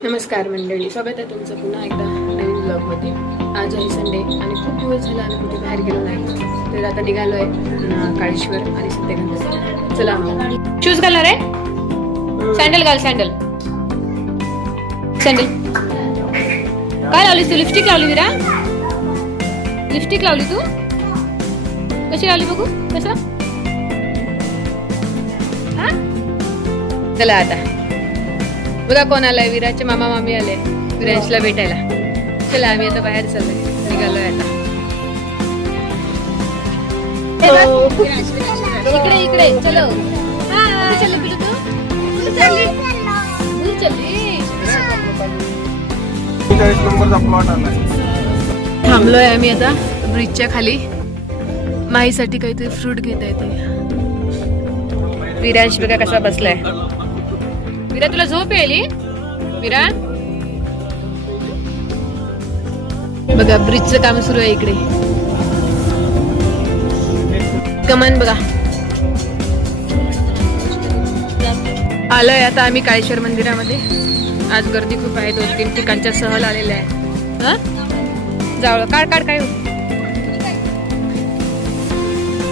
नमस्कार मंडळी स्वागत आहे तुमचं पुन्हा एकदा नवीन ब्लॉगमध्ये आज आहे संडे आणि खूप दिवस झाला आम्ही कुठे बाहेर गेलो नाही. तर आता निघालो आहे काळेश्वर आणि सत्यगंध चला. मग शूज घालणार आहे? सँडल घाल सँडल सँडल काय लावलीस तू? लिपस्टिक लावली विरा लिपस्टिक लावली तू? कशी लावली बघू? कसं? हा? चला आता. बघा कोण आलाय? विराजचे मामा मामी आले. विरांशला भेटायला. चला आम्ही आता बाहेर चाललोय. निघालोय आता. इकडे इकडे. चलो. चलो तू? चालली? चालली? थांबलोय आम्ही आता ब्रिजच्या खाली. माईसाठी काहीतरी फ्रूट घेता येते विराज बघा कसा बसलाय. विरा तुला झोप यायली? विरा बघा ब्रिजचं काम सुरू आहे इकडे. कमान बघा. आलोय आता आम्ही काळेश्वर मंदिरामध्ये. आज गर्दी खूप आहे दोन तीन ठिकाणच्या सहल आलेल्या आहे हा? जावळ. काढ काढ काय हो?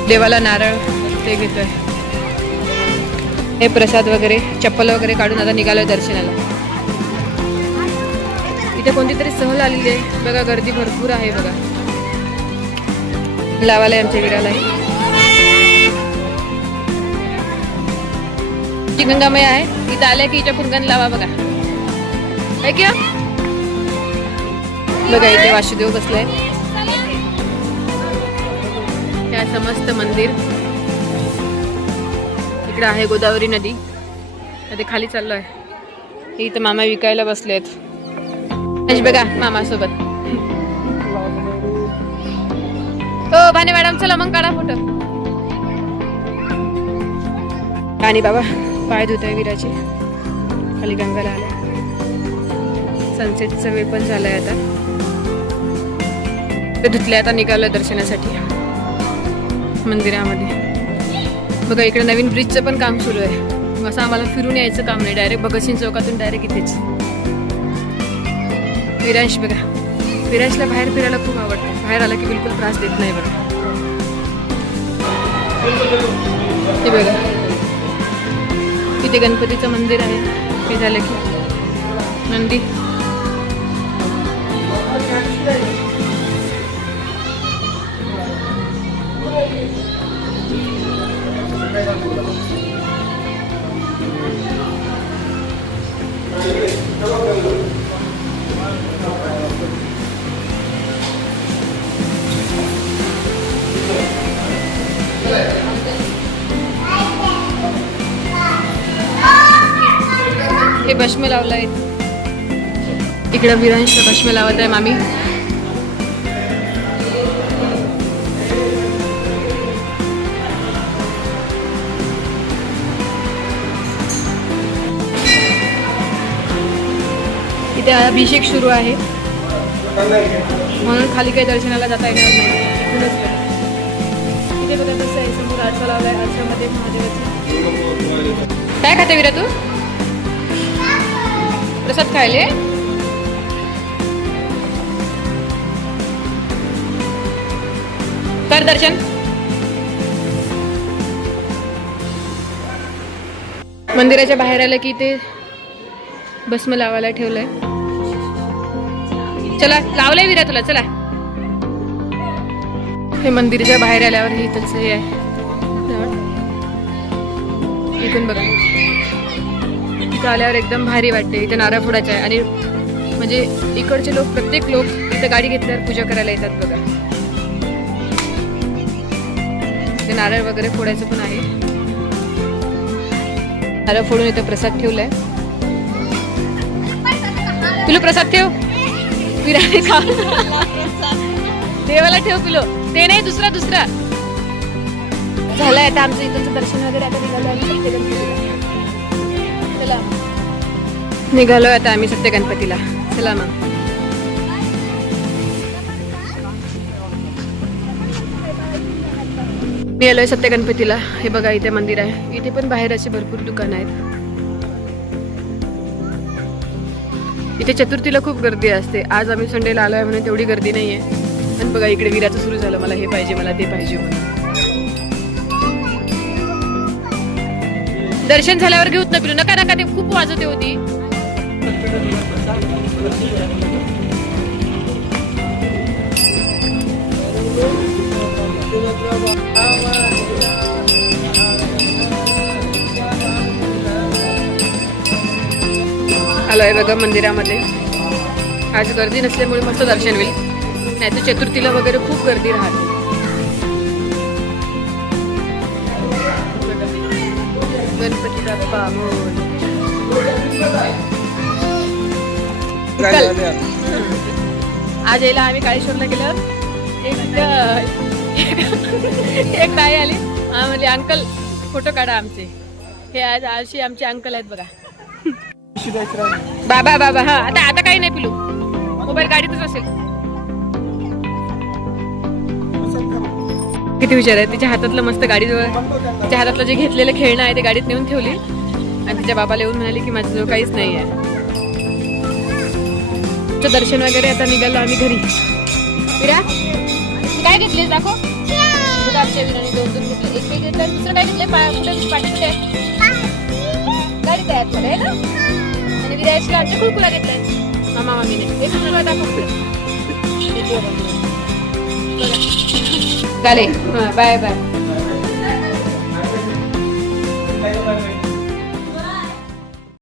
देवाला नारळ ते घेतोय. हे प्रसाद वगैरे चप्पल वगैरे काढून आता निघालोय दर्शनाला. इथे कोणती तरी सहल आलेली आहे. बघा गर्दी भरपूर आहे बघा. लावालाय आमच्या विराला ती गंगामय आहे. इथं आल्या की हिच्या पुरगण लावा बघा. काय? बघा इथे वासुदेव बसलाय. त्या समस्त मंदिर. इकडे आहे गोदावरी नदी. ते खाली चाललोय. हे इथं मामा विकायला बसले अश बघा मामा सोबत हो भाने मॅडम चला मग काढा फोटो. आणि बाबा पाय धुत आहे विराचे. खाली गंगाला आल्या. सनसेटचा वेळ पण झालाय आता. ते धुतले आता निघालं दर्शनासाठी. मंदिरामध्ये. बघा इकडे नवीन ब्रिजचं पण काम सुरू आहे. मग असं आम्हाला फिरून यायचं काम नाही. डायरेक्ट भगतसिंग चौकातून डायरेक्ट इथेच. विरांश बघा. विरांशला बाहेर फिरायला खूप आवडतं. बाहेर आला की बिलकुल त्रास देत नाही बघा. ते बघा. तिथे गणपतीचं मंदिर आहे. हे झालं की नंदी. हे भस्म लावलंय इकडं विरांश भस्म लावत आहे मामी. इथे अभिषेक सुरू आहे. म्हणून खाली काही दर्शनाला जाता येणार नाही. इथे बघा कसं आहे समोर आरसा आरशामध्ये महादेवाचं. काय खाते विरा तू? प्रसाद खायले? कर दर्शन. मंदिराच्या बाहेर आलं की ते भस्म लावायला ठेवलंय. चला लावलंय विरा तुला चला. हे मंदिराच्या बाहेर आल्यावर हे इथंच हे आहे. इथून बघा. इथं आल्यावर एकदम भारी वाटते इथे नारळ फोडायचं आहे. आणि म्हणजे इकडचे लोक प्रत्येक लोक इथं गाडी घेतल्यावर पूजा करायला येतात बघा. इथे नारळ वगैरे फोडायचं पण आहे. नारळ फोडून इथं प्रसाद ठेवलाय. तुला प्रसाद ठेव. विराने खा देवाला ठेव पिलो. ते नाही दुसरा दुसरा. झालं आता आमचं इथं दर्शन वगैरे आता निघालो चला. निघालोय आता आम्ही सत्य गणपतीला चला मग. मी आलोय सत्य गणपतीला हे बघा इथे मंदिर आहे. इथे पण बाहेर असे भरपूर दुकान आहेत. इथे चतुर्थीला खूप गर्दी असते. आज आम्ही संडेला आलो आहे म्हणून तेवढी गर्दी नाही आहे पण बघा इकडे विराचं सुरू झालं. मला हे पाहिजे मला ते पाहिजे म्हणून. दर्शन झाल्यावर घेऊत ना पिलू. नका नका ते खूप वाजते होती. आलोय बघा मंदिरामध्ये. आज गर्दी नसल्यामुळे मस्त दर्शन होईल. नाही तर चतुर्थीला वगैरे खूप गर्दी राहते. गणपती बाप्पा आज यायला आम्ही काळेश्वरला गेल्यावर एक एक ताई आली. हा म्हणजे अंकल फोटो काढा आमचे. हे आज आळशी आमचे अंकल आहेत बघा. बाबा बाबा हा. आता आता काही नाही पिलू. मोबाईल गाडीतच असेल. किती विचार आहे. तिच्या हातातलं मस्त गाडीजवळ तिच्या हातातलं जे घेतलेलं खेळणं आहे ते गाडीत नेऊन ठेवली. आणि तिच्या बाबाला येऊन म्हणाली की माझ्याजवळ काहीच नाही आहे. तुझं दर्शन वगैरे आता निघालो आम्ही घरी. विरा काय घेतले दाखव. गुलाबच्या विराने दोन दोन घेतले. एक घेतलं दुसरं काय घेतलं कुठे पाठी कुठे आहे? गाडीत आहे आतमध्ये, आहे ना आणि विरायची गाडीचे कुळकुला घेतलाय मामा मामीने एक तुला दाखव पुढे गाले बाय बाय